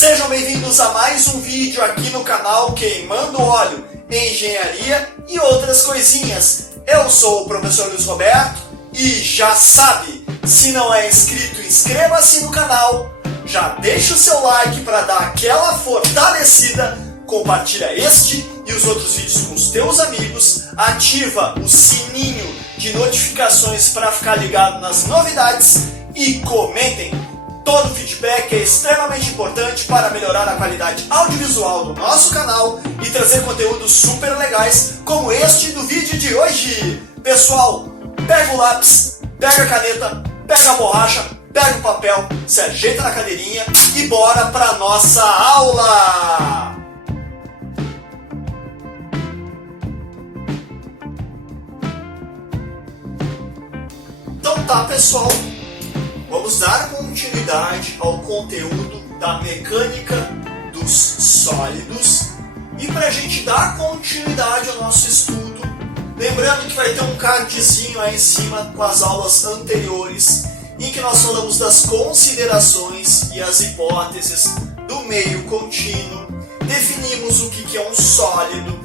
Sejam bem-vindos a mais um vídeo aqui no canal Queimando Óleo, Engenharia e outras coisinhas. Eu sou o professor Luiz Roberto e já sabe, se não é inscrito, inscreva-se no canal, já deixa o seu like para dar aquela fortalecida, compartilha este e os outros vídeos com os teus amigos, ativa o sininho de notificações para ficar ligado nas novidades e comentem. Todo feedback é extremamente importante para melhorar a qualidade audiovisual do nosso canal e trazer conteúdos super legais como este do vídeo de hoje. Pessoal, pega o lápis, pega a caneta, pega a borracha, pega o papel, se ajeita na cadeirinha e bora para nossa aula! Então tá, pessoal. Vamos dar continuidade ao conteúdo da mecânica dos sólidos. E para a gente dar continuidade ao nosso estudo, lembrando que vai ter um cardzinho aí em cima com as aulas anteriores, em que nós falamos das considerações e as hipóteses do meio contínuo, definimos o que é um sólido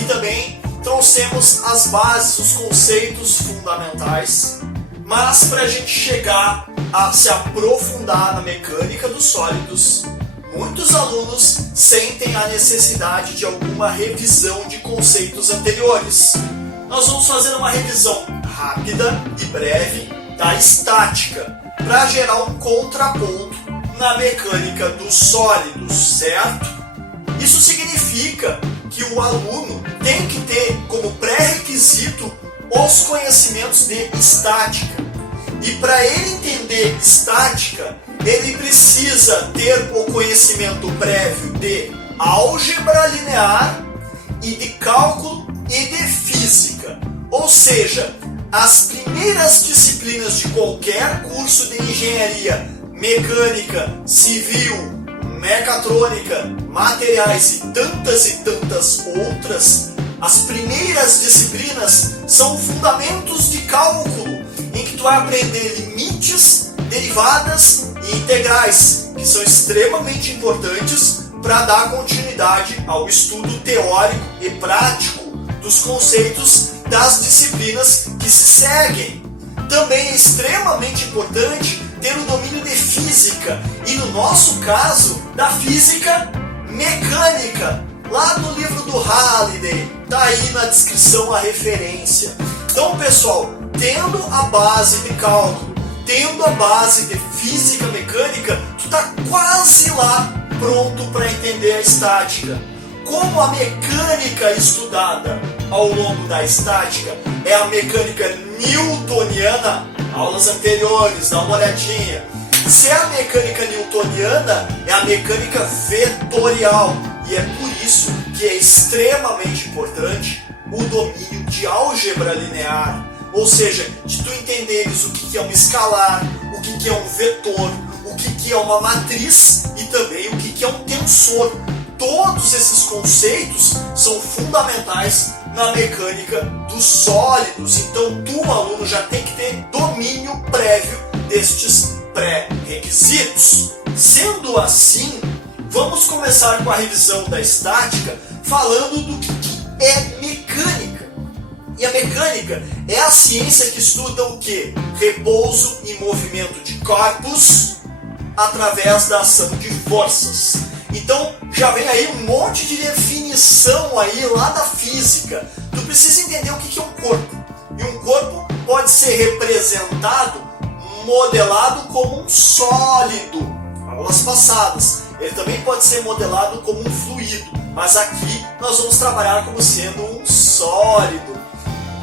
e também trouxemos as bases, os conceitos fundamentais. Mas para a gente chegar a se aprofundar na mecânica dos sólidos, muitos alunos sentem a necessidade de alguma revisão de conceitos anteriores. Nós vamos fazer uma revisão rápida e breve da estática, para gerar um contraponto na mecânica dos sólidos, certo? Isso significa que o aluno tem que ter como pré-requisito os conhecimentos de estática. E para ele entender estática, ele precisa ter o conhecimento prévio de álgebra linear e de cálculo e de física. Ou seja, as primeiras disciplinas de qualquer curso de engenharia mecânica, civil, mecatrônica, materiais e tantas outras, as primeiras disciplinas são fundamentos de cálculo, em que tu vai aprender limites, derivadas e integrais, que são extremamente importantes para dar continuidade ao estudo teórico e prático dos conceitos das disciplinas que se seguem. Também é extremamente importante ter o domínio de física, e no nosso caso, da física mecânica, lá do livro do Halliday, tá aí na descrição a referência. Então, pessoal, tendo a base de cálculo, tendo a base de física mecânica, tu tá quase lá pronto para entender a estática. Como a mecânica estudada ao longo da estática é a mecânica newtoniana, aulas anteriores, dá uma olhadinha. Se é a mecânica newtoniana, é a mecânica vetorial. E é por isso que é extremamente importante o domínio de álgebra linear. Ou seja, de tu entenderes o que é um escalar, o que é um vetor, o que é uma matriz e também o que é um tensor. Todos esses conceitos são fundamentais na mecânica dos sólidos. Então tu, aluno, já tem que ter domínio prévio destes pré-requisitos. Sendo assim, vamos começar com a revisão da estática falando do que é mecânica. E a mecânica é a ciência que estuda o que? Repouso e movimento de corpos através da ação de forças. Então já vem aí um monte de definição aí lá da física. Tu precisa entender o que é um corpo. E um corpo pode ser representado, modelado como um sólido. Aulas passadas. Ele também pode ser modelado como um fluido. Mas aqui nós vamos trabalhar como sendo um sólido.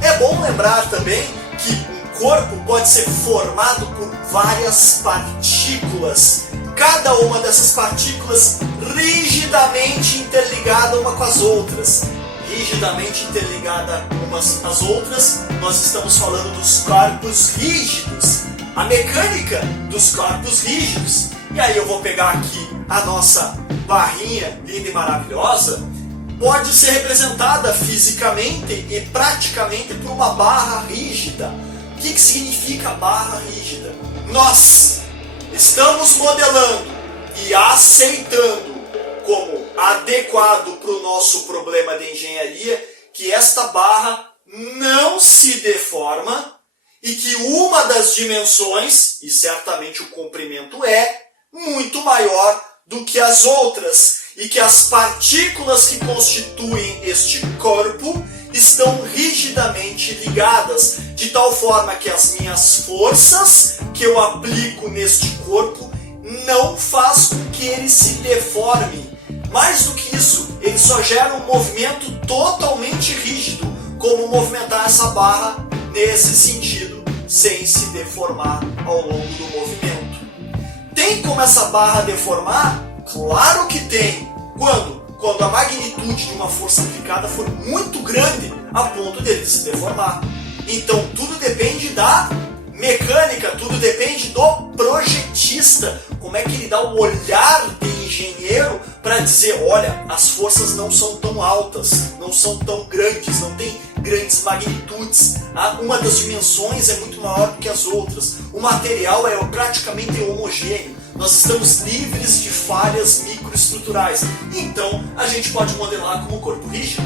É bom lembrar também que um corpo pode ser formado por várias partículas. Cada uma dessas partículas rigidamente interligada uma com as outras. Rigidamente interligada umas às outras, nós estamos falando dos corpos rígidos. A mecânica dos corpos rígidos. E aí eu vou pegar aqui a nossa barrinha linda e maravilhosa. Pode ser representada fisicamente e praticamente por uma barra rígida. O que significa barra rígida? Nós estamos modelando e aceitando como adequado para o nosso problema de engenharia que esta barra não se deforma e que uma das dimensões, e certamente o comprimento é, muito maior do que as outras, e que as partículas que constituem este corpo estão rigidamente ligadas, de tal forma que as minhas forças que eu aplico neste corpo não faz com que ele se deforme. Mais do que isso, ele só gera um movimento totalmente rígido, como movimentar essa barra nesse sentido, sem se deformar ao longo do movimento. Tem como essa barra deformar? Claro que tem. Quando a magnitude de uma força aplicada for muito grande a ponto dele se deformar. Então tudo depende da mecânica, tudo depende do projetista. Como é que ele dá o olhar de engenheiro para dizer, olha, as forças não são tão altas, não são tão grandes, não tem grandes magnitudes. Uma das dimensões é muito maior do que as outras. O material é praticamente homogêneo. Nós estamos livres de falhas microestruturais. Então, a gente pode modelar como corpo rígido.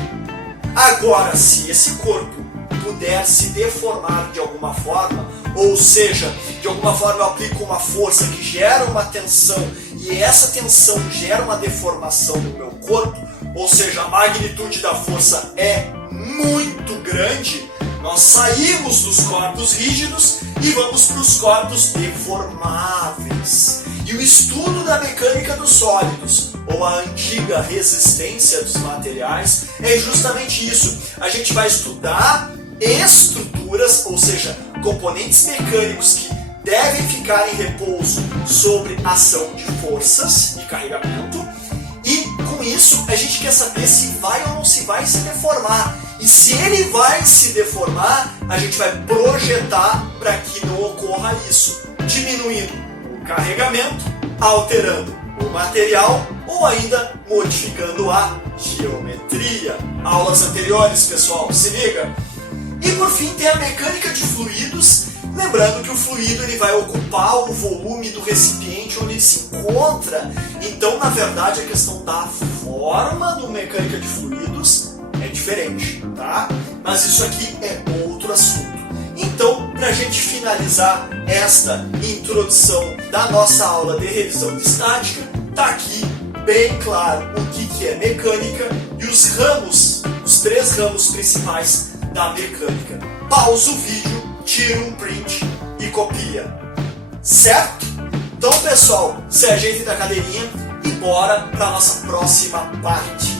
Agora, se esse corpo puder se deformar de alguma forma, ou seja, de alguma forma eu aplico uma força que gera uma tensão e essa tensão gera uma deformação no meu corpo, ou seja, a magnitude da força é muito grande, nós saímos dos corpos rígidos e vamos para os corpos deformáveis. E o estudo da mecânica dos sólidos, ou a antiga resistência dos materiais, é justamente isso. A gente vai estudar estruturas, ou seja, componentes mecânicos que devem ficar em repouso sobre ação de forças e carregamento, e com isso a gente quer saber se vai ou não se vai se deformar. E se ele vai se deformar, a gente vai projetar para que não ocorra isso, diminuindo o carregamento, alterando o material ou ainda modificando a geometria. Aulas anteriores, pessoal, se liga! E por fim tem a mecânica de fluidos, lembrando que o fluido ele vai ocupar o volume do recipiente onde ele se encontra. Então, na verdade, a questão da forma do mecânica de fluidos é diferente, tá? Mas isso aqui é outro assunto. Então, para a gente finalizar esta introdução da nossa aula de revisão de estática, tá aqui bem claro o que é mecânica e os ramos, os 3 ramos principais da mecânica. Pausa o vídeo, tira um print e copia. Certo? Então, pessoal, se ajeite da cadeirinha e bora para a nossa próxima parte.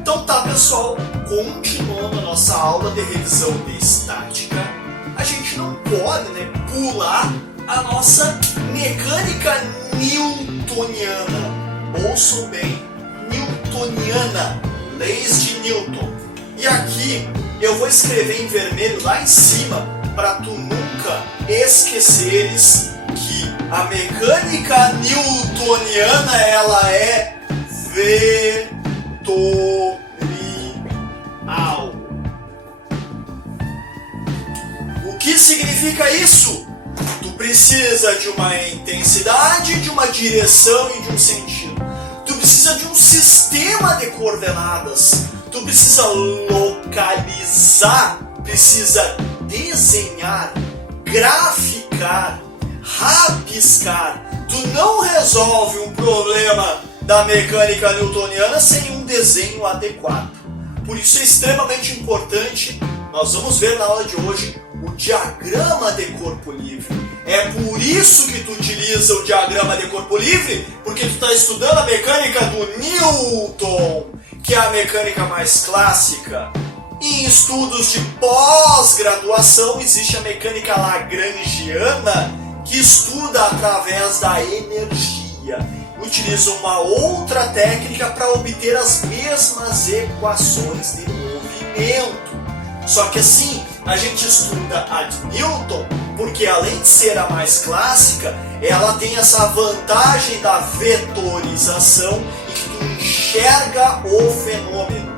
Então tá, pessoal, continuando a nossa aula de revisão de estática, a gente não pode, pular a nossa mecânica newtoniana. Ouçam bem, newtoniana, leis de Newton. E aqui eu vou escrever em vermelho lá em cima para tu nunca esqueceres que a mecânica newtoniana ela é vetorial. O que significa isso? Tu precisa de uma intensidade, de uma direção e de um sentido. Tu precisa de um sistema de coordenadas. Tu precisa localizar, precisa desenhar, graficar, rabiscar. Tu não resolve um problema da mecânica newtoniana sem um desenho adequado. Por isso é extremamente importante, nós vamos ver na aula de hoje, o diagrama de corpo livre. É por isso que tu utiliza o diagrama de corpo livre, porque tu está estudando a mecânica do Newton, que é a mecânica mais clássica. Em estudos de pós-graduação existe a mecânica lagrangiana, que estuda através da energia. Utiliza uma outra técnica para obter as mesmas equações de movimento. Só que assim, a gente estuda a de Newton, porque além de ser a mais clássica, ela tem essa vantagem da vetorização e que tu enxerga o fenômeno,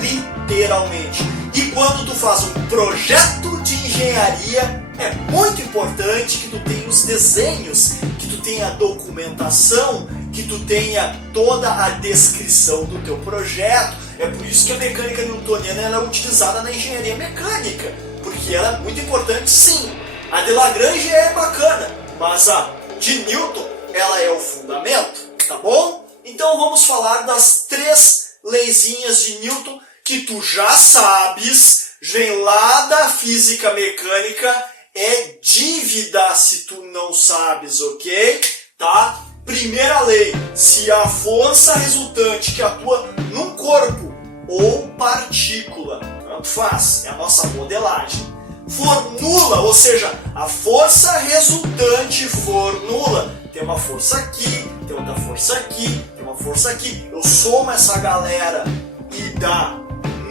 literalmente. E quando tu faz um projeto de engenharia, é muito importante que tu tenha os desenhos, que tu tenha a documentação, que tu tenha toda a descrição do teu projeto. É por isso que a mecânica newtoniana ela é utilizada na engenharia mecânica, porque ela é muito importante sim. A de Lagrange é bacana, mas a de Newton ela é o fundamento, tá bom? Então vamos falar das 3 leizinhas de Newton que tu já sabes, vem lá da física mecânica, é dívida se tu não sabes, ok? Tá? Primeira lei, se a força resultante que atua num corpo ou partícula, tanto faz, é a nossa modelagem, for nula, ou seja, a força resultante for nula, tem uma força aqui, tem outra força aqui, tem uma força aqui, eu somo essa galera e dá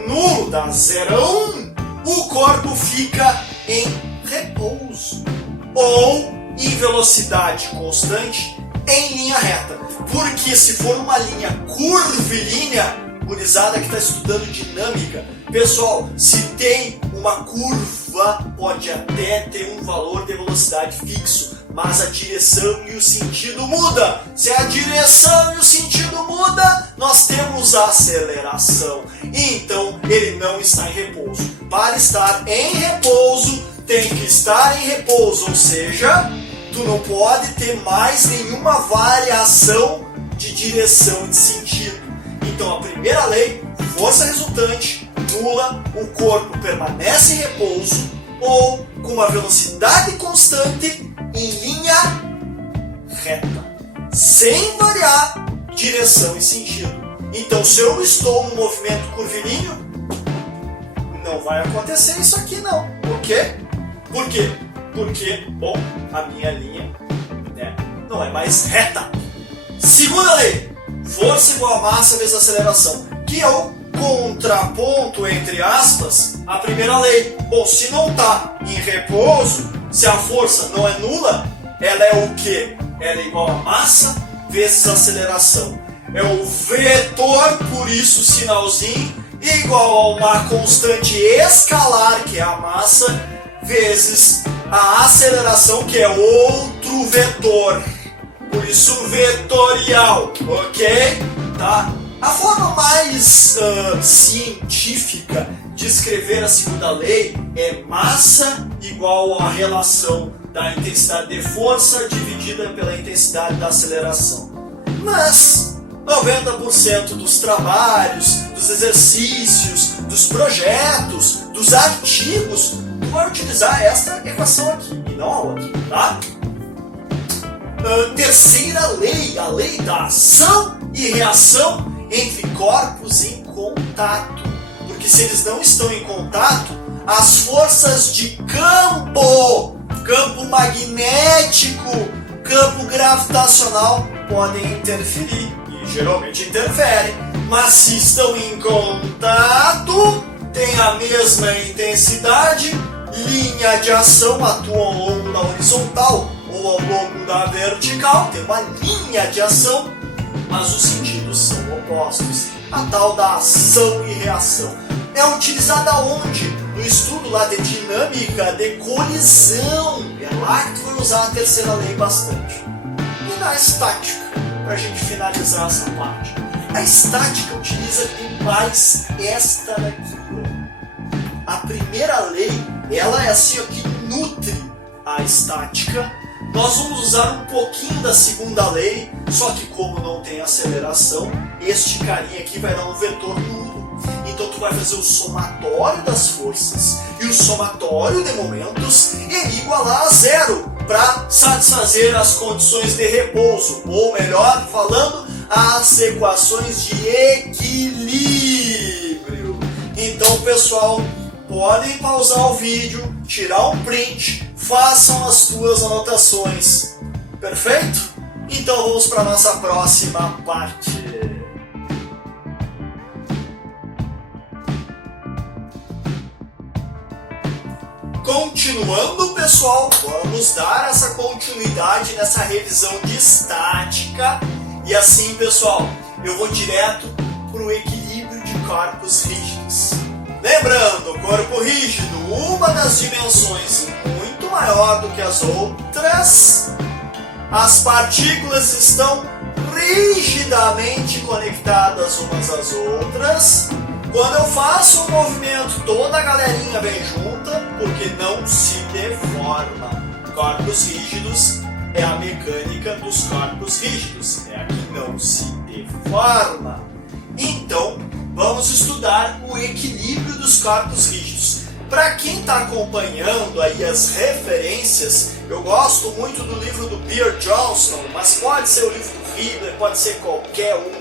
nulo, dá 0 a 1, o corpo fica em repouso ou em velocidade constante em linha reta. Porque se for uma linha curvilínea, gurizada que está estudando dinâmica, pessoal, se tem uma curva, pode até ter um valor de velocidade fixo, mas a direção e o sentido muda. Se a direção e o sentido muda, nós temos aceleração. Então ele não está em repouso. Para estar em repouso, tem que estar em repouso, ou seja, tu não pode ter mais nenhuma variação de direção e de sentido. Então a primeira lei, força resultante nula, o corpo permanece em repouso ou com uma velocidade constante em linha reta, sem variar direção e sentido. Então se eu estou no movimento curvilíneo, não vai acontecer isso aqui não, ok? Por quê? Porque, bom, a minha linha não é mais reta. Segunda lei, força igual a massa vezes aceleração, que é o contraponto, entre aspas, a primeira lei. Bom, se não está em repouso, se a força não é nula, ela é o quê? Ela é igual a massa vezes aceleração. É o vetor, por isso o sinalzinho, igual a uma constante escalar, que é a massa, vezes a aceleração, que é outro vetor. Por isso vetorial, ok? Tá? A forma mais científica de escrever a segunda lei é massa igual à relação da intensidade de força dividida pela intensidade da aceleração. Mas 90% dos trabalhos, dos exercícios, dos projetos, dos artigos, tu vai utilizar esta equação aqui e não a outra, tá? Terceira lei, a lei da ação e reação entre corpos em contato. Porque se eles não estão em contato, as forças de campo magnético, campo gravitacional podem interferir. E geralmente interferem. Mas se estão em contato, tem a mesma intensidade, linha de ação atua ao longo da horizontal ou ao longo da vertical, tem uma linha de ação, mas os sentidos são opostos. A tal da ação e reação é utilizada onde? No estudo lá de dinâmica de colisão. É lá que tu vai usar a terceira lei bastante. E na estática, para a gente finalizar essa parte. A estática utiliza demais esta daqui. A primeira lei, ela é assim, ó, que nutre a estática. Nós vamos usar um pouquinho da segunda lei, só que como não tem aceleração, este carinha aqui vai dar um vetor nulo. Então tu vai fazer o somatório das forças e o somatório de momentos e igualar a zero para satisfazer as condições de repouso, ou melhor falando, as equações de equilíbrio. Então, pessoal, podem pausar o vídeo, tirar um print, façam as suas anotações. Perfeito? Então vamos para a nossa próxima parte. Continuando, pessoal, vamos dar essa continuidade nessa revisão de estática. E assim, pessoal, eu vou direto para o equilíbrio de corpos rígidos. Lembrando, corpo rígido, uma das dimensões muito maior do que as outras, as partículas estão rigidamente conectadas umas às outras. Quando eu faço um movimento, toda a galerinha vem junta, porque não se deforma. Corpos rígidos é a mecânica dos corpos rígidos, é a que não se deforma. Então, vamos estudar o equilíbrio dos corpos rígidos. Para quem está acompanhando aí as referências, eu gosto muito do livro do Pierre Johnston, mas pode ser o livro do Hibbeler, pode ser qualquer um.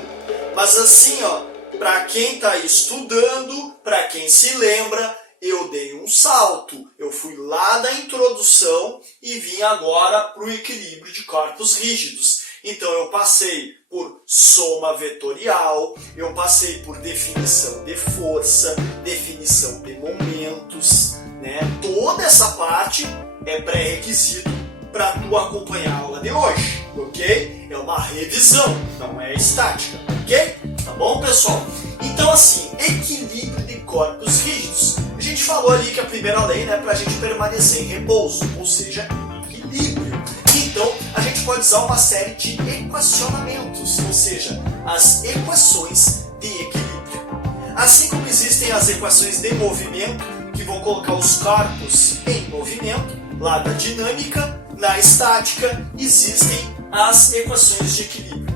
Mas assim, ó, para quem está estudando, para quem se lembra, eu dei um salto. Eu fui lá da introdução e vim agora para o equilíbrio de corpos rígidos. Então eu passei por soma vetorial, eu passei por definição de força, definição de momentos, né? Toda essa parte é pré-requisito para tu acompanhar a aula de hoje, ok? É uma revisão, não é estática, ok? Tá bom, pessoal? Então assim, equilíbrio de corpos rígidos. A gente falou ali que a primeira lei, né, para a gente permanecer em repouso, ou seja, equilíbrio. Então, a gente pode usar uma série de equacionamentos, ou seja, as equações de equilíbrio. Assim como existem as equações de movimento, que vão colocar os corpos em movimento, lá da dinâmica, na estática, existem as equações de equilíbrio.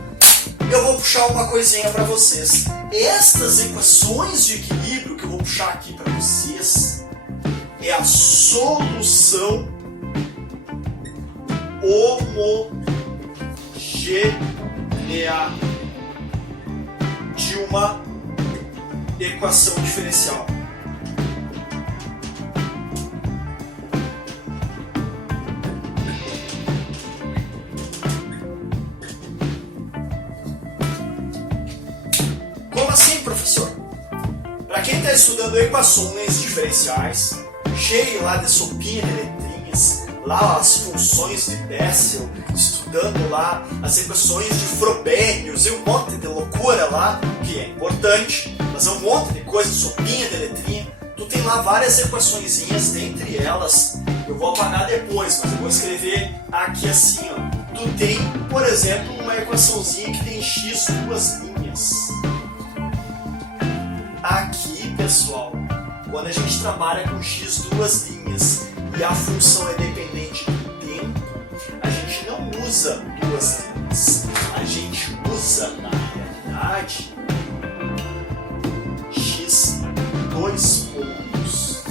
Eu vou puxar uma coisinha para vocês. Estas equações de equilíbrio que eu vou puxar aqui para vocês é a solução homogênea de uma equação diferencial. Como assim, professor? Para quem está estudando equações diferenciais, cheio lá de sopinha de letrinhas, lá as funções de Bessel, estudando lá as equações de Frobenius e um monte de loucura lá, que é importante, mas é um monte de coisa, sopinha de letrinha. Tu tem lá várias equaçõezinhas, dentre elas, eu vou apagar depois, mas eu vou escrever aqui assim, ó. Tu tem, por exemplo, uma equaçãozinha que tem x duas linhas. Aqui, pessoal, quando a gente trabalha com x duas linhas e a função é dependente do tempo, a gente não usa duas linhas. A gente usa, na realidade, x dois pontos.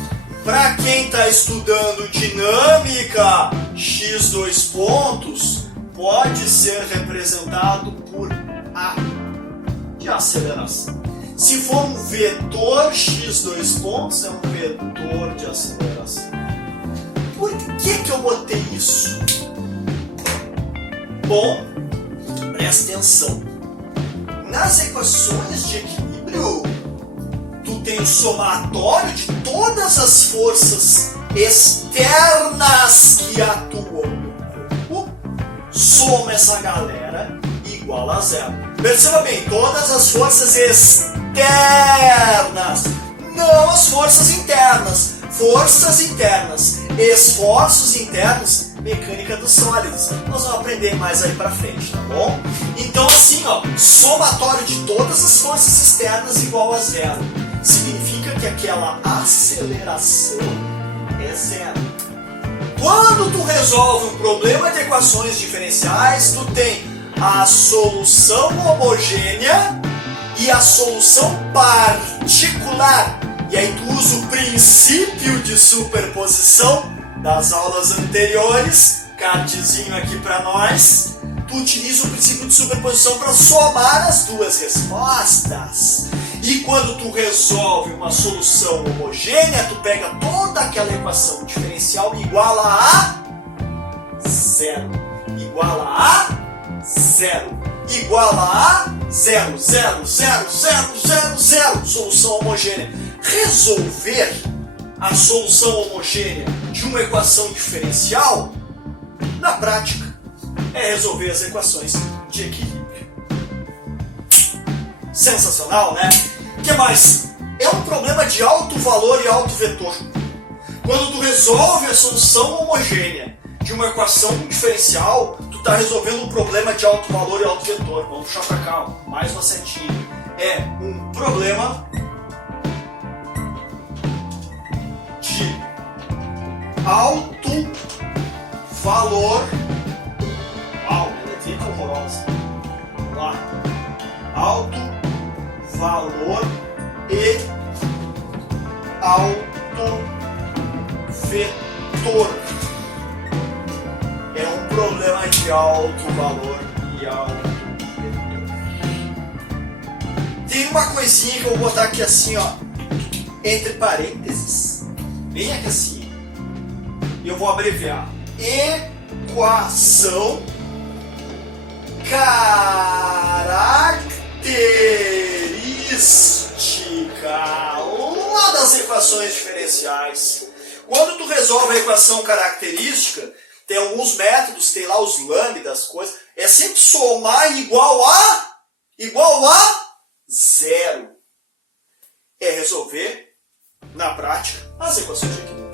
Para quem está estudando dinâmica, x dois pontos pode ser representado por A de aceleração. Se for um vetor x dois pontos, é um vetor de aceleração. Por que eu botei isso? Bom, presta atenção. Nas equações de equilíbrio, tu tem o somatório de todas as forças externas que atuam no corpo. Soma essa galera igual a zero. Perceba bem, todas as forças externas, não as forças internas. Forças internas, esforços internos, mecânica dos sólidos. Nós vamos aprender mais aí pra frente, tá bom? Então assim, ó, somatório de todas as forças externas igual a zero. Significa que aquela aceleração é zero. Quando tu resolve um problema de equações diferenciais, tu tem a solução homogênea e a solução particular. E aí tu usa o princípio de superposição das aulas anteriores, cardzinho aqui para nós. Tu utiliza o princípio de superposição para somar as duas respostas. E quando tu resolve uma solução homogênea, tu pega toda aquela equação diferencial e iguala a zero. Iguala a zero. Iguala a zero, zero, zero, zero, zero, zero. Solução homogênea. Resolver a solução homogênea de uma equação diferencial, na prática, é resolver as equações de equilíbrio. Sensacional, né? O que mais? é um problema de alto valor e alto vetor. Quando tu resolve a solução homogênea de uma equação diferencial, tu está resolvendo um problema de alto valor e alto vetor. Vamos puxar para cá, ó, mais uma setinha. É um problema de alto valor. Uau, letra horrorosa. Vamos lá. Alto valor e alto vetor. É um problema de alto valor e alto vetor. Tem uma coisinha que eu vou botar aqui assim, ó, entre parênteses, bem aqui assim, e eu vou abreviar. Equação característica lá das equações diferenciais. Quando tu resolve a equação característica, tem alguns métodos, tem lá os lambdas, coisas, é sempre somar igual a zero. É resolver, na prática, as equações de equilíbrio.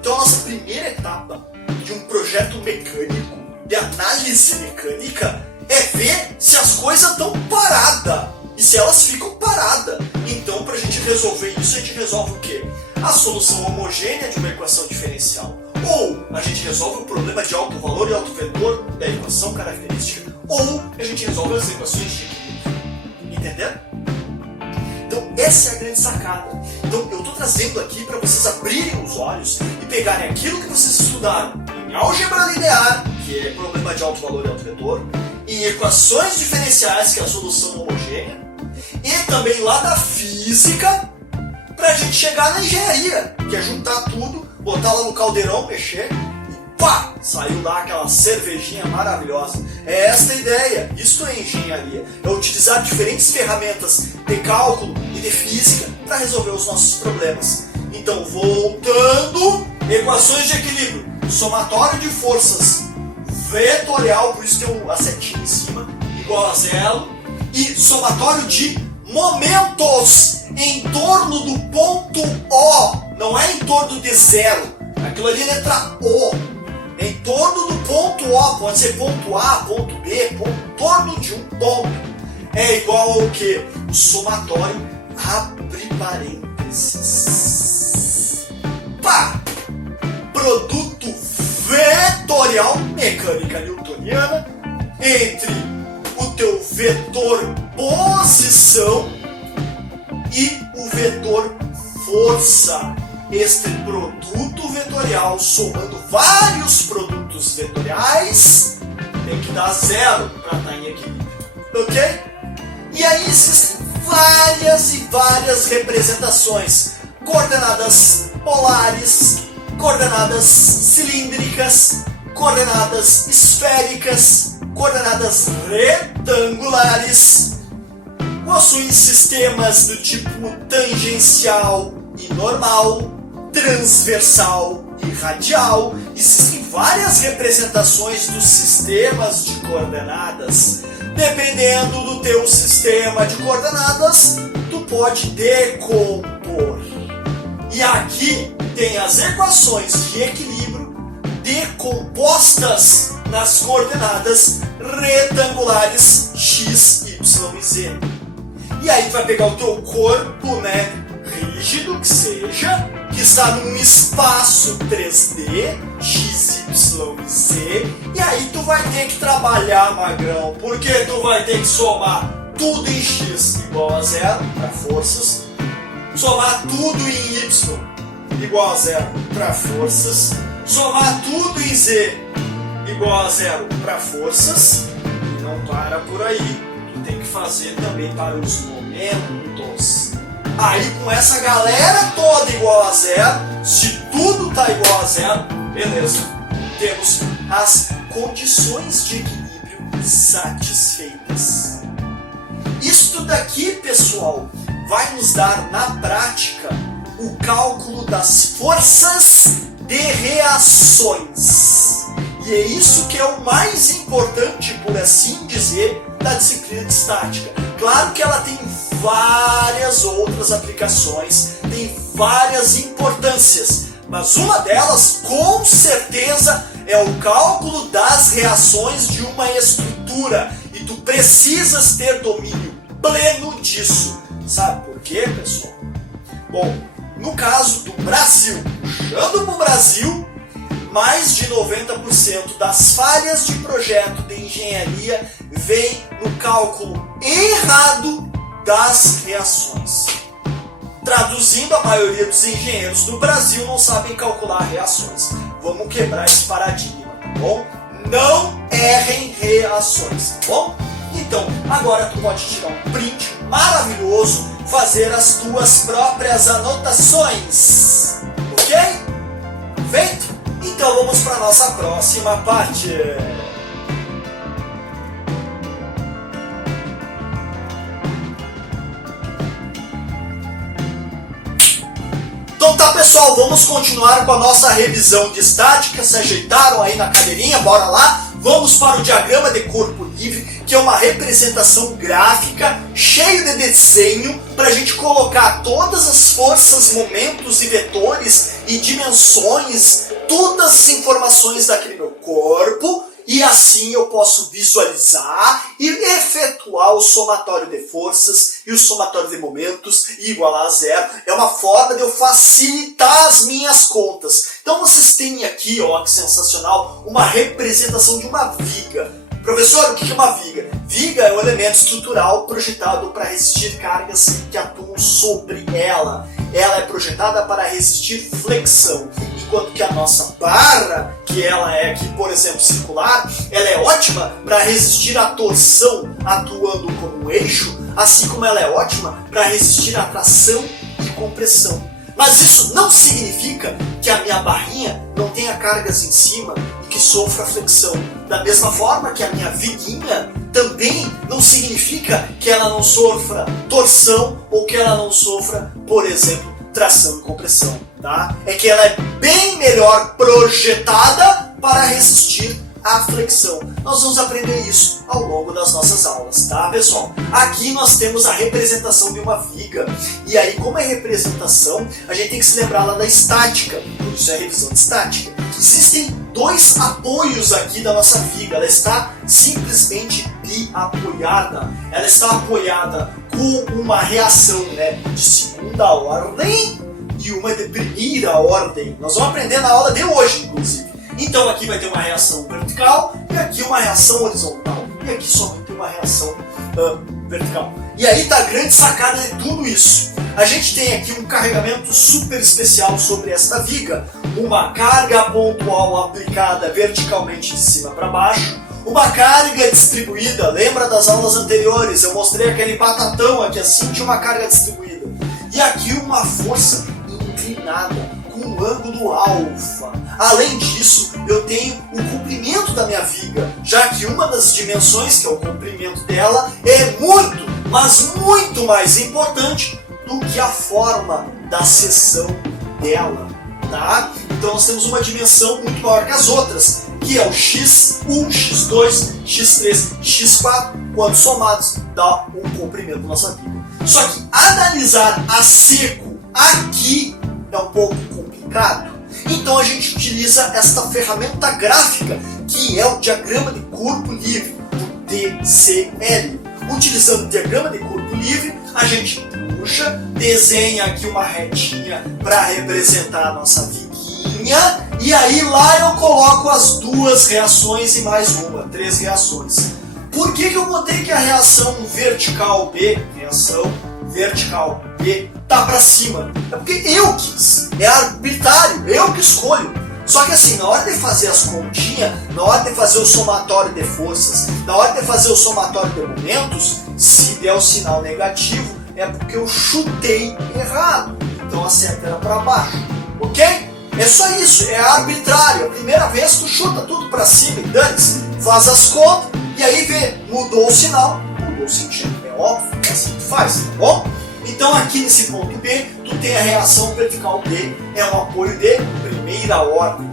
Então a nossa primeira etapa de um projeto mecânico, de análise mecânica, é ver se as coisas estão paradas e se elas ficam paradas. Então, para a gente resolver isso, a gente resolve o quê? A solução homogênea de uma equação diferencial. Ou a gente resolve o problema de alto valor e alto vetor da equação característica. Ou a gente resolve as equações de equilíbrio. Entenderam? Então, essa é a grande sacada. Então, eu estou trazendo aqui para vocês abrirem os olhos e pegarem aquilo que vocês estudaram em álgebra linear, que é problema de alto valor e alto vetor, em equações diferenciais, que é a solução homogênea, e também lá da física, para a gente chegar na engenharia, que é juntar tudo, botar lá no caldeirão, mexer, e pá! Saiu lá aquela cervejinha maravilhosa. É esta a ideia, isso é engenharia, é utilizar diferentes ferramentas de cálculo e de física para resolver os nossos problemas. Então, voltando, equações de equilíbrio, somatório de forças vetorial, por isso tem a setinha em cima, igual a zero, e somatório de momentos em torno do ponto O, não é em torno de zero, aquilo ali é letra O, em torno do ponto O, pode ser ponto A, ponto B, em torno de um ponto, é igual ao que? O somatório, abre parênteses, pá! Produto vetorial, mecânica newtoniana, entre o teu vetor posição e o vetor força. Este produto vetorial, somando vários produtos vetoriais, tem que dar zero para estar em equilíbrio. Ok? E aí existem várias e várias representações. Coordenadas polares, coordenadas cilíndricas, coordenadas esféricas, coordenadas retangulares, possuem sistemas do tipo tangencial e normal, transversal e radial. Existem várias representações dos sistemas de coordenadas. Dependendo do teu sistema de coordenadas, tu pode decompor. E aqui tem as equações de equilíbrio decompostas nas coordenadas retangulares x, y e z. E aí tu vai pegar o teu corpo, né, rígido que seja, que está num espaço 3D, x, y e z, e aí tu vai ter que trabalhar, magrão, porque tu vai ter que somar tudo em x igual a zero para forças, somar tudo em y igual a zero para forças, somar tudo em z igual a zero para forças, e não para por aí, tu tem que fazer também para os momentos. Aí com essa galera toda igual a zero, se tudo tá igual a zero, beleza, temos as condições de equilíbrio satisfeitas. Isto daqui, pessoal, vai nos dar na prática o cálculo das forças de reações. E é isso que é o mais importante, por assim dizer, da disciplina de estática. Claro que ela tem várias outras aplicações, tem várias importâncias, mas uma delas, com certeza, é o cálculo das reações de uma estrutura, e tu precisas ter domínio pleno disso. Sabe por quê, pessoal? Bom, no caso do Brasil, puxando para o Brasil, mais de 90% das falhas de projeto de engenharia vem no cálculo errado das reações. Traduzindo, a maioria dos engenheiros do Brasil não sabem calcular reações. Vamos quebrar esse paradigma, tá bom? Não errem reações, tá bom? Então, agora tu pode tirar um print maravilhoso, fazer as tuas próprias anotações, ok? Feito? Então vamos para a nossa próxima parte. Então tá, pessoal, vamos continuar com a nossa revisão de estática. Se ajeitaram aí na cadeirinha? Bora lá? Vamos para o diagrama de corpo livre, que é uma representação gráfica cheio de desenho para a gente colocar todas as forças, momentos e vetores e dimensões, todas as informações daquele meu corpo, e assim eu posso visualizar e efetuar o somatório de forças e o somatório de momentos e igualar a zero. É uma forma de eu facilitar as minhas contas. Então vocês têm aqui, ó, que sensacional, uma representação de uma viga. Professor, o que é uma viga? Viga é um elemento estrutural projetado para resistir cargas que atuam sobre ela. Ela é projetada para resistir flexão, enquanto que a nossa barra, que ela é aqui, por exemplo, circular, ela é ótima para resistir à torção atuando como um eixo, assim como ela é ótima para resistir à tração e compressão. Mas isso não significa que a minha barrinha não tenha cargas em cima e que sofra flexão. Da mesma forma que a minha viguinha também não significa que ela não sofra torção ou que ela não sofra, por exemplo, tração e compressão. Tá? É que ela é bem melhor projetada para resistir à flexão. Nós vamos aprender isso ao longo das nossas aulas, tá, pessoal? Aqui nós temos a representação de uma viga. E aí, como é representação, a gente tem que se lembrar lá da estática. Por isso é a revisão de estática. Existem dois apoios aqui da nossa viga. Ela está simplesmente biapoiada. Ela está apoiada com uma reação, né, de segunda ordem e uma de primeira ordem. Nós vamos aprender na aula de hoje, inclusive. Então aqui vai ter uma reação vertical e aqui uma reação horizontal. E aqui somente uma reação vertical. E aí está a grande sacada de tudo isso. A gente tem aqui um carregamento super especial sobre esta viga. Uma carga pontual aplicada verticalmente de cima para baixo. Uma carga distribuída. Lembra das aulas anteriores? Eu mostrei aquele batatão aqui assim, tinha uma carga distribuída. E aqui uma força inclinada com um ângulo alfa. Além disso, eu tenho o comprimento da minha viga, já que uma das dimensões, que é o comprimento dela, é muito, mas muito mais importante do que a forma da seção dela, tá? Então nós temos uma dimensão muito maior que as outras, que é o x1, x2, x3, x4, quando somados dá um comprimento da nossa viga. Só que analisar a seco aqui é um pouco complicado. Então a gente utiliza esta ferramenta gráfica, que é o diagrama de corpo livre, o DCL. Utilizando o diagrama de corpo livre, a gente puxa, desenha aqui uma retinha para representar a nossa viguinha, e aí lá eu coloco as duas reações e mais uma, 3 reações. Por que eu botei que a reação vertical B, reação vertical B, tá para cima? É porque eu quis, é arbitrário, eu que escolho. Só que assim, na hora de fazer as continhas, na hora de fazer o somatório de forças, na hora de fazer o somatório de momentos, se der o sinal negativo, é porque eu chutei errado. Então a seta era para baixo, ok? É só isso, é arbitrário. A primeira vez tu chuta tudo para cima e dane-se, faz as contas e aí vê, mudou o sinal, mudou o sentido. É óbvio, é assim que faz, tá bom? Então aqui nesse ponto B, tu tem a reação vertical B, é um apoio de primeira ordem.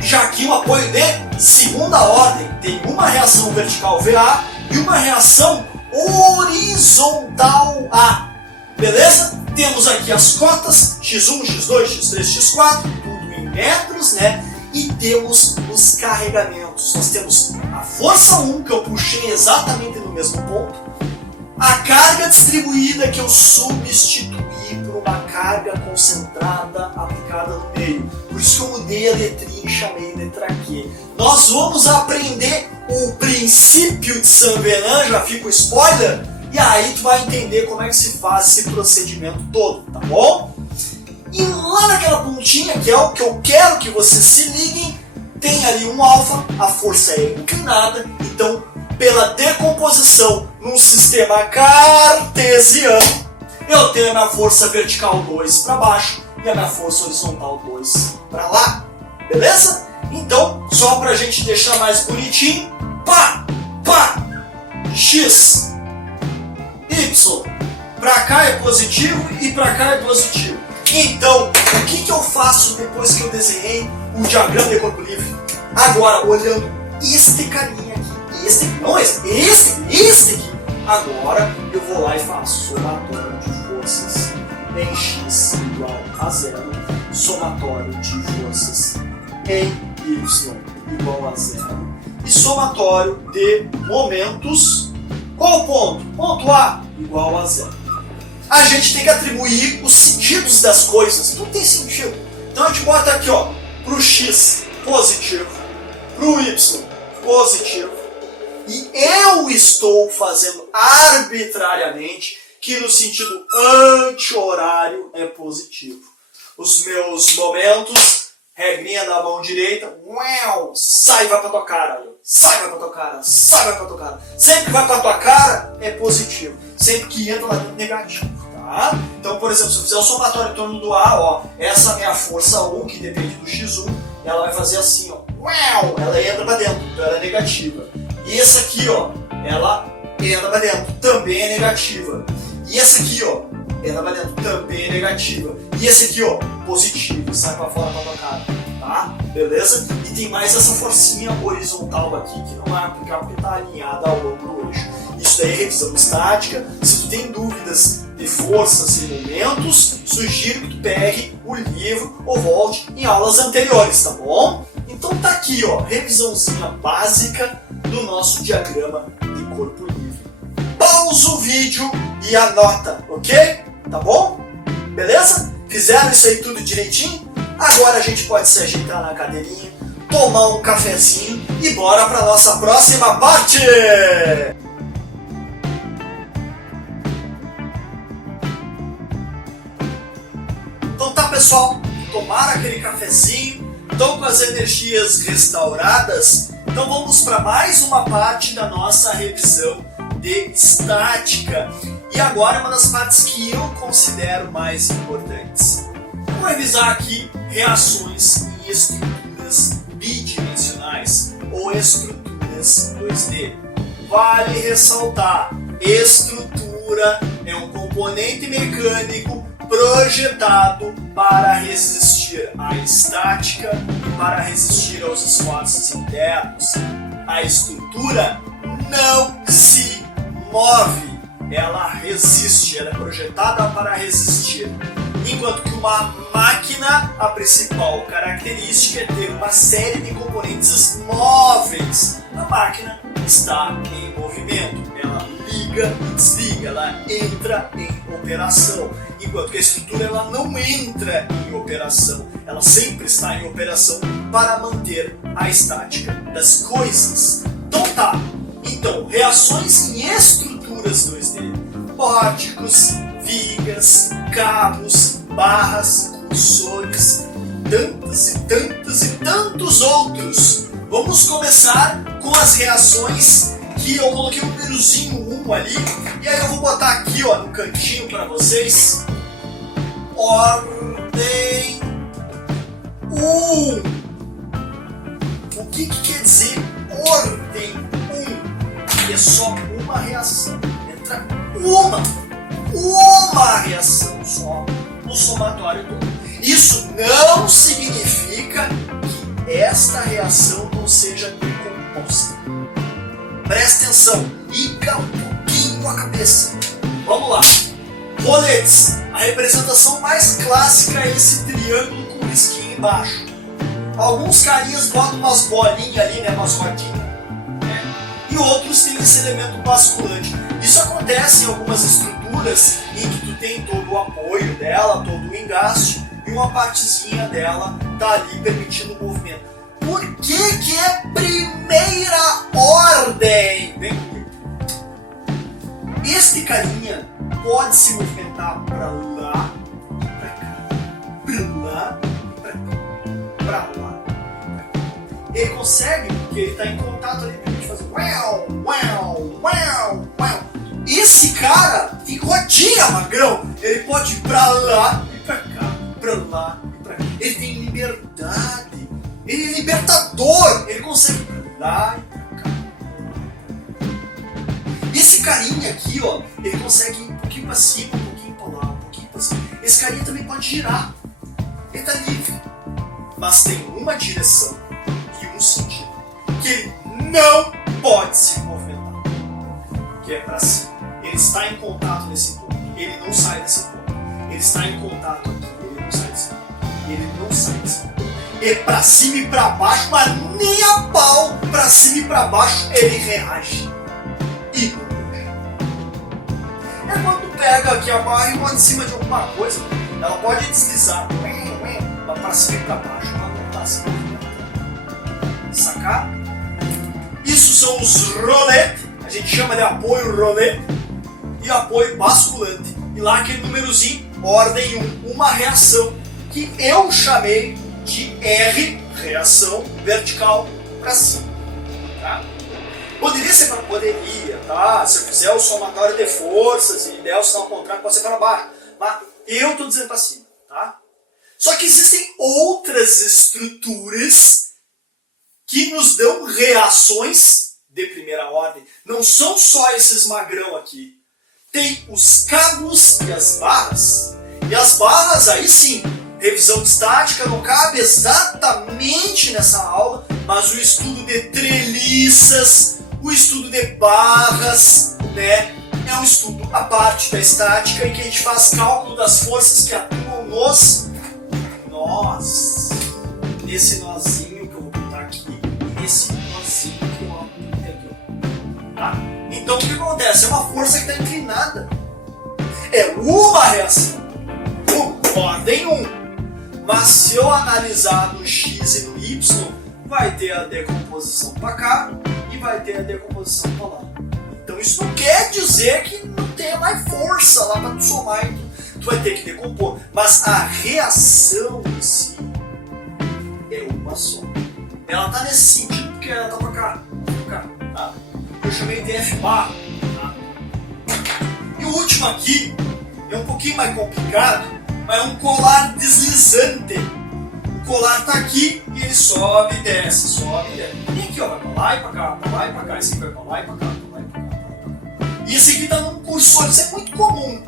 Já aqui o apoio de segunda ordem, tem uma reação vertical VA e uma reação horizontal A. Beleza? Temos aqui as cotas, x1, x2, x3, x4, tudo em metros, né? E temos os carregamentos. Nós temos a força 1, que eu puxei exatamente no mesmo ponto, a carga distribuída, que eu substituí por uma carga concentrada aplicada no meio. Por isso que eu mudei a letrinha e chamei letra Q. Nós vamos aprender o princípio de Saint-Venant, já fica o spoiler, e aí tu vai entender como é que se faz esse procedimento todo, tá bom? E lá naquela pontinha, que é o que eu quero que vocês se liguem, tem ali um alfa, a força é inclinada, então pela decomposição num sistema cartesiano, eu tenho a minha força vertical 2 para baixo e a minha força horizontal 2 para lá, beleza? Então, só para a gente deixar mais bonitinho, pá, pá, x, y, para cá é positivo e para cá é positivo. Então, o que eu faço depois que eu desenhei o diagrama de corpo livre? Agora, olhando este carinha aqui, este aqui, agora eu vou lá e faço somatório de forças em x igual a 0, somatório de forças em y igual a 0 e somatório de momentos, qual o ponto? Ponto A igual a 0. A gente tem que atribuir os sentidos das coisas, tudo tem sentido. Então a gente bota aqui, ó, pro x positivo, pro y positivo, e eu estou fazendo arbitrariamente que no sentido anti-horário é positivo. Os meus momentos, regrinha da mão direita, sai, vai pra tua cara, sai, vai pra tua cara, sai, vai pra tua cara. Sempre que vai pra tua cara é positivo, sempre que entra lá dentro é negativo. Tá? Então, por exemplo, se eu fizer o somatório em torno do A, ó, essa é a força 1, que depende do x1, ela vai fazer assim, ó, ela entra pra dentro, então ela é negativa. E essa aqui, ó, ela entra pra dentro, também é negativa. E essa aqui, ó, entra pra dentro, também é negativa. E esse aqui, ó, positivo, sai pra fora pra tua cara, tá? Beleza? E tem mais essa forcinha horizontal aqui, que não vai aplicar porque tá alinhada ao longo do eixo. Isso daí é revisão estática. Se tu tem dúvidas de forças e momentos, sugiro que tu pegue o livro ou volte em aulas anteriores, tá bom? Então tá aqui, ó, revisãozinha básica do nosso diagrama de corpo livre. Pausa o vídeo e anota, ok? Tá bom? Beleza? Fizeram isso aí tudo direitinho? Agora a gente pode se ajeitar na cadeirinha, tomar um cafezinho e bora pra nossa próxima parte! Então tá, pessoal, tomaram aquele cafezinho, estão com as energias restauradas, então vamos para mais uma parte da nossa revisão de estática. E agora uma das partes que eu considero mais importantes. Vou revisar aqui reações em estruturas bidimensionais ou estruturas 2D. Vale ressaltar, estrutura é um componente mecânico projetado para resistir à estática e para resistir aos esforços internos. A estrutura não se move, ela resiste, ela é projetada para resistir. Enquanto que uma máquina, a principal característica é ter uma série de componentes móveis. A máquina está em movimento, ela liga e desliga, ela entra em operação. Enquanto que a estrutura ela não entra em operação, ela sempre está em operação para manter a estática das coisas. Então tá, então reações em estruturas 2D, pórticos, vigas, cabos, barras, cursores, tantos outros. Vamos começar com as reações que eu coloquei o númerozinho 1 ali, e aí eu vou botar aqui, ó, no cantinho para vocês. Ordem 1. O que quer dizer ordem 1? É só uma reação. Entra uma reação só no somatório todo. Isso não significa que esta reação não seja decomposta. Presta atenção, liga um pouquinho tua cabeça. Vamos lá. Roletes. A representação mais clássica é esse triângulo com risquinho embaixo. Alguns carinhas botam umas bolinhas ali, né, umas rodinhas. Né? E outros têm esse elemento basculante. Isso acontece em algumas estruturas em que tu tem todo o apoio dela, todo o engaste, e uma partezinha dela tá ali permitindo o movimento. Por que é primeira ordem? Vem comigo. Este carinha pode se movimentar para lá e para cá, para lá e para cá, para lá e para cá. Ele consegue, porque ele está em contato ali, permite fazer uau, uau, uau, uau. Esse cara tem rodinha, magrão. Ele pode ir para lá e para cá, para lá e para cá. Ele tem liberdade. Ele é libertador. Ele consegue ir para lá e para cá. Esse carinha aqui, ó, ele consegue ir um pouquinho para cima, um pouquinho para lá, um pouquinho para cima. Esse carinha também pode girar. Ele tá livre. Mas tem uma direção e um sentido que ele não pode se movimentar, que é para cima. Ele está em contato nesse ponto. Ele não sai desse ponto. Ele está em contato aqui. Ele não sai desse ponto. Ele não sai desse ponto. E para cima e para baixo, mas nem a pau. Para cima e para baixo ele reage. E não deixa. É quando tu pega aqui a barra e bota em cima de alguma coisa, ela pode deslizar. Mas para cima e para baixo, ela não está se movimentando. Sacar? Isso são os roletes. A gente chama de apoio rolete e apoio basculante. E lá aquele númerozinho, ordem 1, uma reação, que eu chamei de R, reação vertical para cima. Tá? Poderia ser para poderia, tá? Se eu fizer o somatório de forças e der o sinal contrário, pode ser para baixo. Mas eu estou dizendo para cima. Tá? Só que existem outras estruturas que nos dão reações de primeira ordem. Não são só esses magrão aqui. Tem os cabos e as barras. E as barras, aí sim, revisão de estática não cabe exatamente nessa aula, mas o estudo de treliças, o estudo de barras, né, é um estudo à parte da estática em que a gente faz cálculo das forças que atuam nos nós. Nesse nozinho que eu vou botar aqui, e nesse nozinho que eu apontei aqui. Tá? Então o que acontece? É uma força que está inclinada. É uma reação. Ordem 1. Mas se eu analisar no X e no Y, vai ter a decomposição para cá e vai ter a decomposição para lá. Então isso não quer dizer que não tenha mais força lá para tu somar. Tu vai ter que decompor. Mas a reação em si é uma só. Ela está nesse sentido porque ela está para cá. Tá? Eu chamei de F bar. Tá? E o último aqui é um pouquinho mais complicado, mas é um colar deslizante. O colar está aqui e ele sobe e desce, sobe e desce. E aqui ó, vai para lá e para cá, para lá e para cá. Esse aqui vai para lá e para cá, para lá e para cá, para cá. E esse aqui está num cursor, isso é muito comum.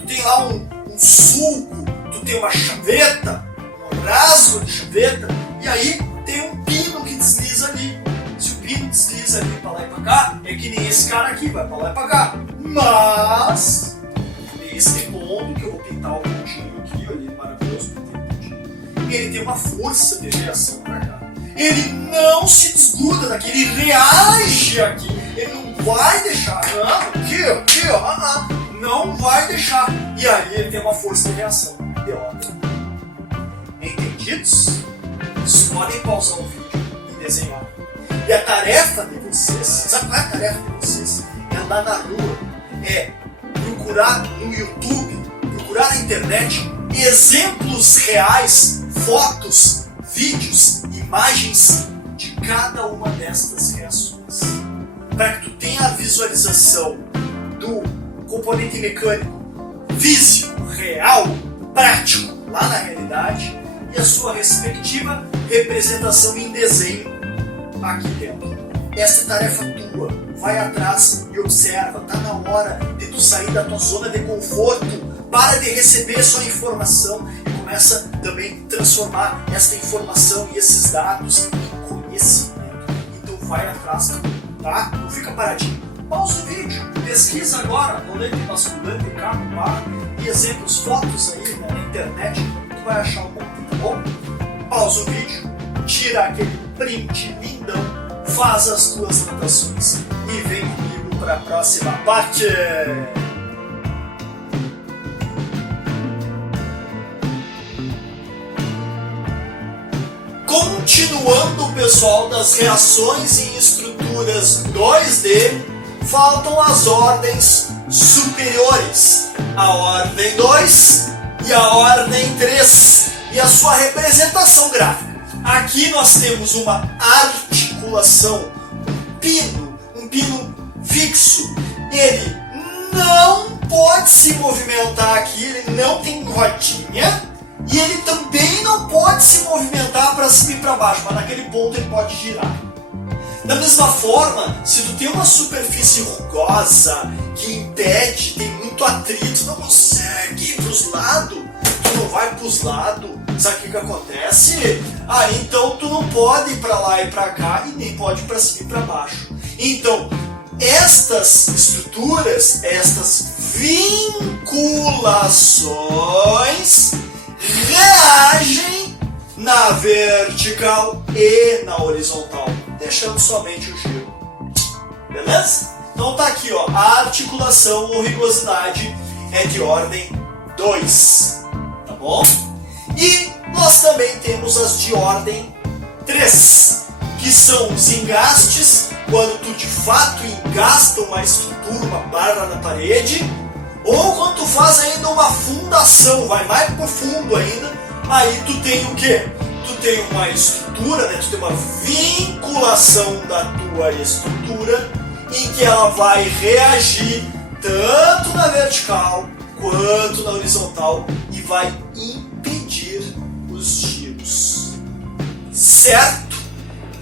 Tu tem lá um sulco, tu tem uma chaveta, um rasgo de chaveta, e aí tem um pino que desliza ali. Se o pino desliza ali para lá e para cá, é que nem esse cara aqui, vai para lá e para cá. Mas nesse ponto que eu vou pintar o pontinho aqui, olha ele maravilhoso, ele tem uma força de reação para cá. Ele não se desgruda daqui, ele reage aqui. Ele não vai deixar, não, aqui, ó, não vai deixar. E aí ele tem uma força de reação. De ordem. Entendidos? Vocês podem pausar o vídeo e desenhar. E a tarefa de vocês, sabe qual é a tarefa de vocês? É andar na rua, é procurar no YouTube, procurar na internet exemplos reais, fotos, vídeos, imagens de cada uma destas reações. Para que tu tenha a visualização do componente mecânico, físico, real, prático, lá na realidade, e a sua respectiva representação em desenho aqui dentro. Essa é tarefa tua. Vai atrás e observa. Tá na hora de tu sair da tua zona de conforto. Para de receber só informação e começa também a transformar essa informação e esses dados em conhecimento. Então vai atrás, tá? Não fica paradinho. Pausa o vídeo. pesquisa agora, colete basculante, carro, barra e exemplos, fotos aí, né, na internet, tu vai achar um monte, tá bom? Pausa o vídeo, tira aquele print lindão, faz as tuas anotações e vem comigo para a próxima parte. Continuando, pessoal, das reações em estruturas 2D, faltam as ordens superiores, a ordem 2 e a ordem 3 e a sua representação gráfica. Aqui nós temos uma articulação, um pino fixo. Ele não pode se movimentar aqui, ele não tem rodinha. E ele também não pode se movimentar para cima e para baixo, mas naquele ponto ele pode girar. Da mesma forma, se tu tem uma superfície rugosa que impede, tem muito atrito, não consegue ir para os lados, tu não vai para os lados, sabe o que acontece? Então tu não pode ir para lá e para cá e nem pode ir para cima e para baixo. Então, estas estruturas, estas vinculações reagem na vertical e na horizontal, deixando somente o giro. Beleza? Então tá aqui, ó, a articulação ou rugosidade é de ordem 2, tá bom? E nós também temos as de ordem 3, que são os engastes, quando tu de fato engasta uma estrutura, uma barra na parede, ou quando tu faz ainda uma fundação, vai mais profundo ainda, aí tu tem o quê? Tu tem uma estrutura, né? Tu tem uma vinculação da tua estrutura em que ela vai reagir tanto na vertical quanto na horizontal e vai impedir os giros. Certo?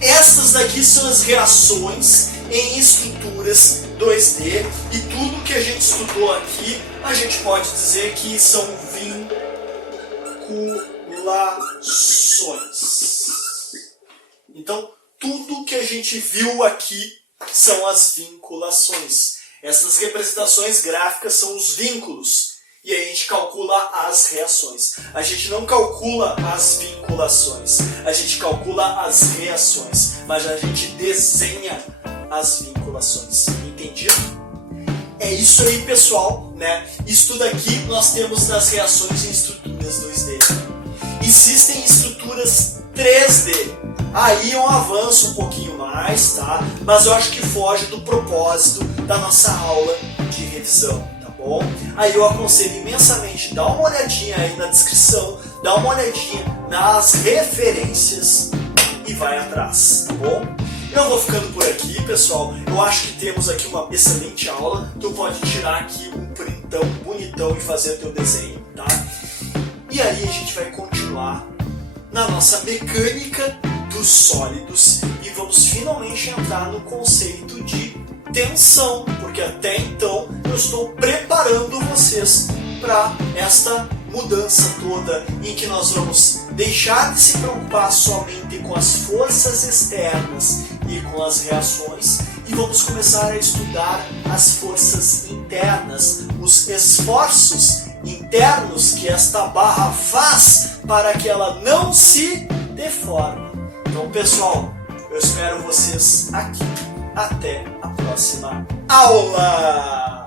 Essas daqui são as reações em estruturas 2D e tudo que a gente estudou aqui, a gente pode dizer que são vinculações. Então, tudo que a gente viu aqui são as vinculações. Essas representações gráficas são os vínculos. E aí a gente calcula as reações. A gente não calcula as vinculações. A gente calcula as reações. Mas a gente desenha as vinculações. Entendido? É isso aí, pessoal, né? Isso tudo aqui nós temos das reações em estruturas 2D. Existem estruturas 3D. Aí é um avanço um pouquinho mais, tá? Mas eu acho que foge do propósito da nossa aula de revisão, tá bom? Aí eu aconselho imensamente, dá uma olhadinha aí na descrição, dá uma olhadinha nas referências e vai atrás, tá bom? Eu vou ficando por aqui, pessoal. Eu acho que temos aqui uma excelente aula. Tu pode tirar aqui um printão bonitão e fazer o teu desenho, tá? E aí a gente vai continuar na nossa mecânica dos sólidos e vamos finalmente entrar no conceito de tensão, porque até então eu estou preparando vocês para esta mudança toda em que nós vamos deixar de se preocupar somente com as forças externas e com as reações e vamos começar a estudar as forças internas, os esforços internos que esta barra faz para que ela não se deforme. Então, pessoal, eu espero vocês aqui. Até a próxima aula!